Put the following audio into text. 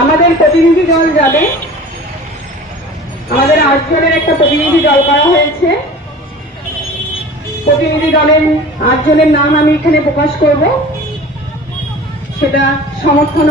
আমাদের প্রতিনিধি দল যাবে। আমাদের আটজনের একটা প্রতিনিধি দল করা হয়েছে। প্রতিনিধি দলের আটজনের নাম আমি এখানে প্রকাশ করব। সেটা সমর্থন